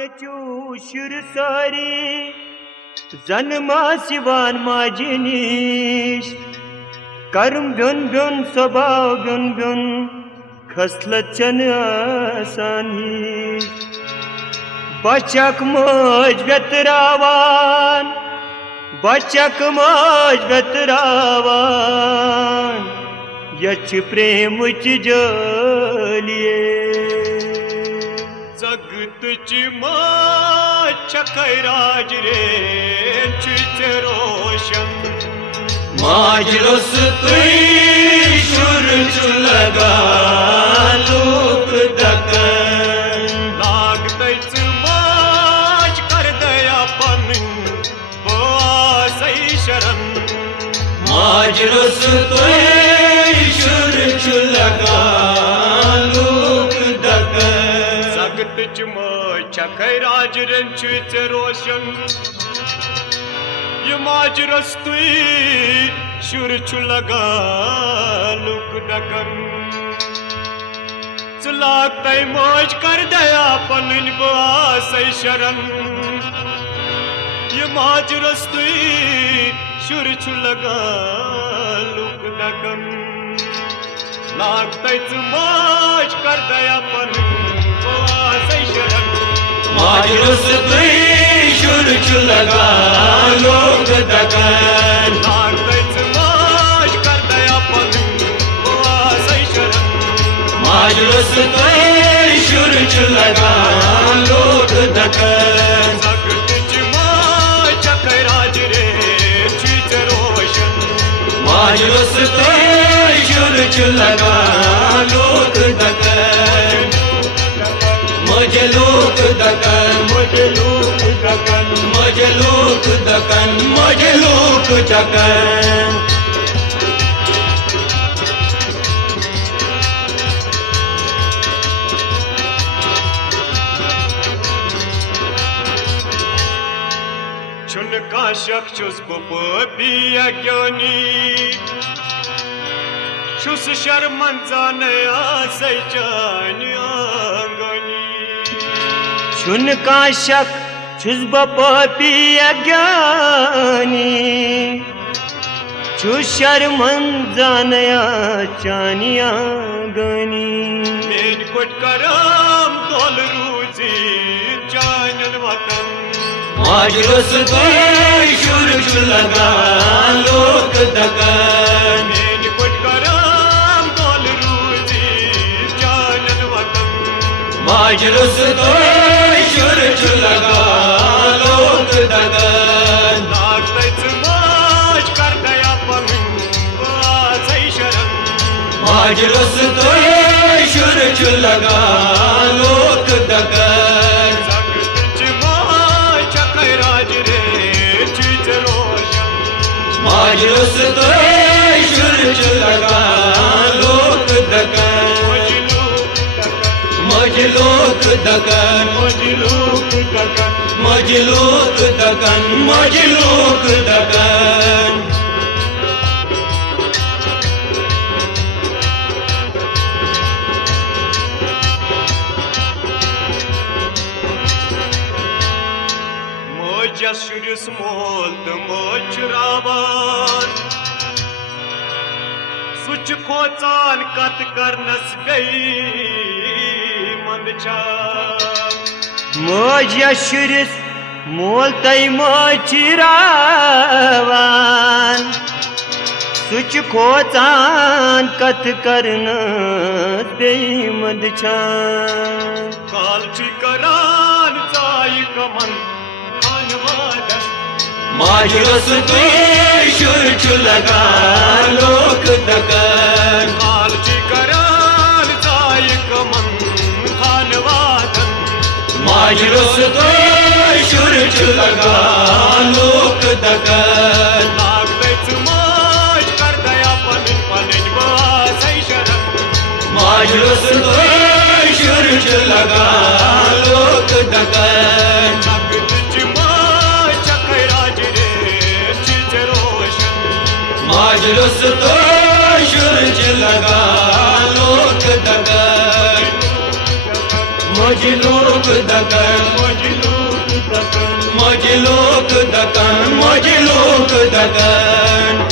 नेचू शुर सारी जन्मास यिवान माजे निश कर्म ब्युन ब्युन स्वभाव ब्युन ब्युन खसलत छन आसान हिश बचक मज बेतरावान बचक मज बेतरावान यछ प्रेम जलिए जगत चिमा चखराज रे रोशन माजरस तुई शुर लगा लोक दकन लागतच माज कर दया पन सही शरण माजरस तुई शुर लगा लोक दकन जगत चिमा चखराज रे रोशन ये माजरस तुई शुर लगा लुक दकन चलाक तय मौज कर दया पनुन सही शरण ये माजरस तुई शुर लगा लुक दकन लाग तय मौज कर दया पनुन सही शरण माजरस तुई शुर लगा लोक दकन माजरस तुई शुर लगा लोक दकन माजरस तुई शुर लगा लोक दकन मुझे लोक दकन मुझे लोक दकन मुझे लोक दकन मुझे लोक दकन छुन का शक छुस बपी अज्ञानी छुस शर्मंजान सजान आंगनी छुन का शक छुस बपी अज्ञानी छुस शर्मंजानया चानिया गनी मेन कुट करम तोल रूजी जानन वतन माजरस तुई शुर लगा लोक दकन मेन कुट करम तोल रूजी जानन वतन माजरस तुई शुर लगा लोक दकन लागतच माज कर दया पनुन सही शरण माजरस तुई शुर लगा लोक दकन माजरस तुई शुर लगा लोक दकन मुझे लोक दकन मुझे लोक दकन मुझे लोक दकन मुझे लोक दकन शुरस मोल मोचरावान सुच खोचान कत करनस गई मंदचान मोज शुरस मोल तय मोचरावान सुच खोचान कत करन बेमदचान कालची करान चाय कमन माजरस तुई शुर लगा लोक दकन कालची करान चाय कमन खानवादन माजरस तुई शुर लगा लोक दकन लागतच माज कर दया पनुन सही शरण माजरस तुई शुर लगा लोक दकन माजरस तुई शुर लगा लोक दकन मजलूक दकन मजलूक दकन मजलूक दकन मजलूक दकन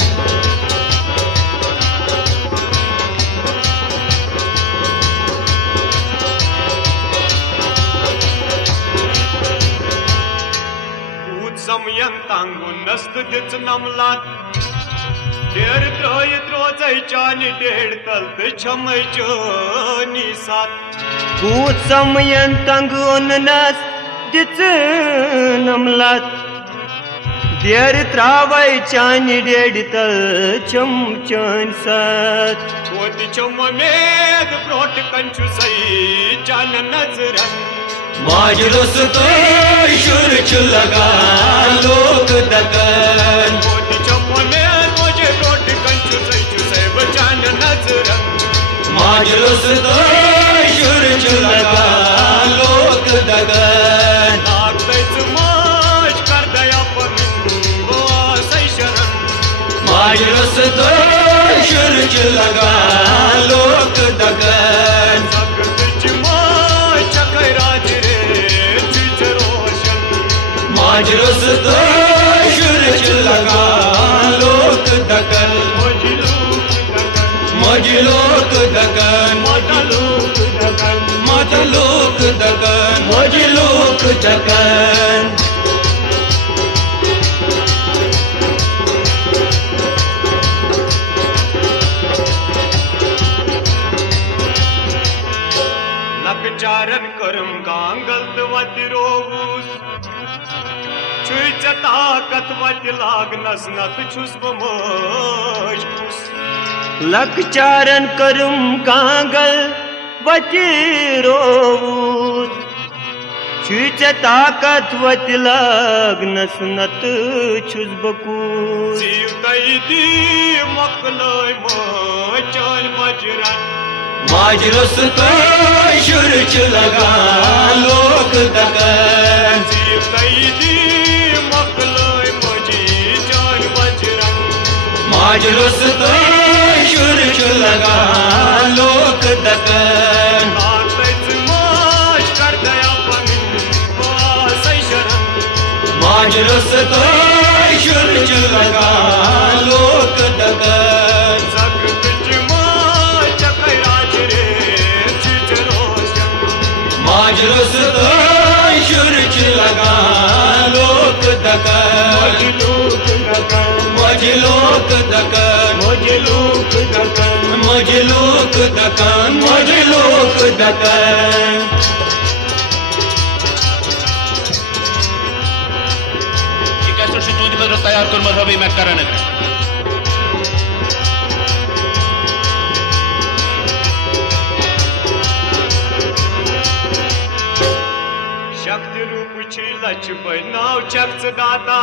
समयन तांगून नस्त दिच नमलात डेर त्रयत रोजैचानी डेढ़ तलत छमैचानी सात कूत समयन तंगून नस दिच नमलात डेर त्रावैचानी डेढ़ तल छमचान सात कोति छम मेद ब्रोट कंचु सही चान नजरन माजरस तो शुर लगा लोक दकन कोति छम मेद मुझे ब्रोट कंचु सही बचान नजरन माजरस तो शुर लगा लोक दकन नागतैच माज कर दया पर गोवा सही शरण माजरस तो शुर लगा लोक दकन माजरस तो शुर लगा लोक दकन मजलूक दकन मजलूक दकन मजलूक दकन मजलूक दकन लकचारन करम गांगल वति रोवूस छुच ताकत वति लागनस नत छुस मजबूस लकचारन करुम कांगल वति रोवूस छुच ताकत वति लागनस नत छुस बकूस जीव दी मकलय मचान मजरन माजरस तो शुर लगा लोक दकन जीव दी मकलय मजी जान मजरन माजरस तो शुर लगा लोक दकन नागतैच माज कर दया पर गोवा सही शरण माजरस तो शुर लगा लोक दकन माजरस तो शुर लगा लोक दकन मजलूक दकन मजलूक दकन मजलूक दकन मजलूक दकन तयार कोरमत हबी मैं करन शक्ति रूप लच नाव चक्स दाता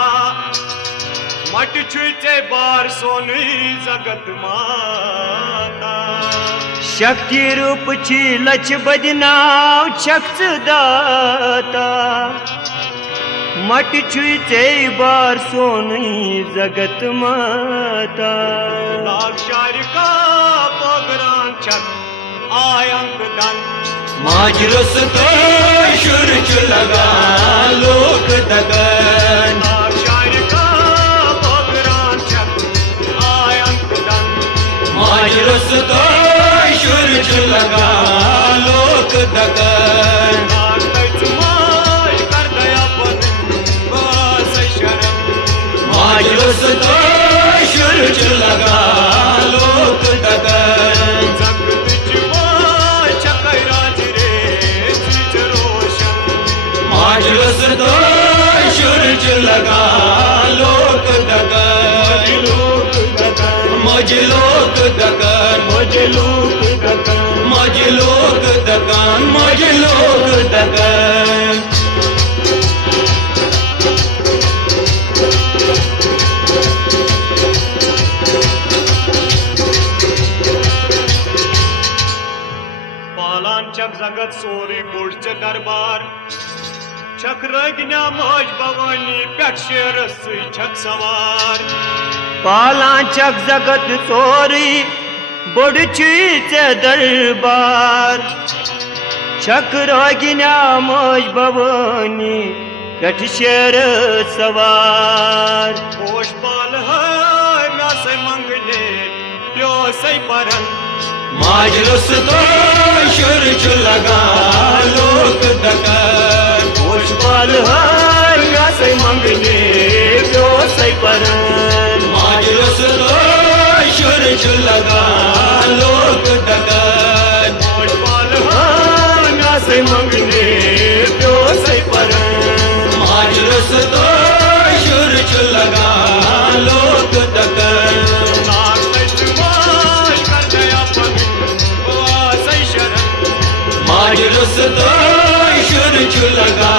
मट छुचे बार सोनी जगत माता शक्ति रूप छी लच बदनाव छक्स दाता मट छुचे बार सोनी जगत माता लाक्षारिका पगरान चक आयंक दन माजरस तो शुर लगा लोक दकन लाक्षारिका पगरान चक आयंक दन माजरस तो शुर लगा लोक दकन नागतैच माज कर दया पर गोवा सही शरण माजरस तो शुर लगा लोक दकन माजरस तो शुर लगा लोक दकन मजलूक दकन मजलूक दकन मजलूक दकन मजलूक दकन पालांचक जगत सोरी बुढ़ दरबार छक रगना मज भवानी पेट शेरस छक सवार पालांचक जगत सोरी बुढ़ चे दरबार छक रोगिन्या मोज भवानी कठ शेर सवार पोश पाल है मैं से मंगने प्यो से परन माजलस तो शुर चु लगा लोक दकन पोश पाल है मैं से मंगने प्यो से परन माजलस तो शुर चु लगा लोक दकन पोश पाल है मैं से मंगने प्यो से परन माजलस तो शुर चु लगा लोक दकन नाग तैतवाल कर दया पवित्र ओ से शरण माजलस तो शुर चु लगा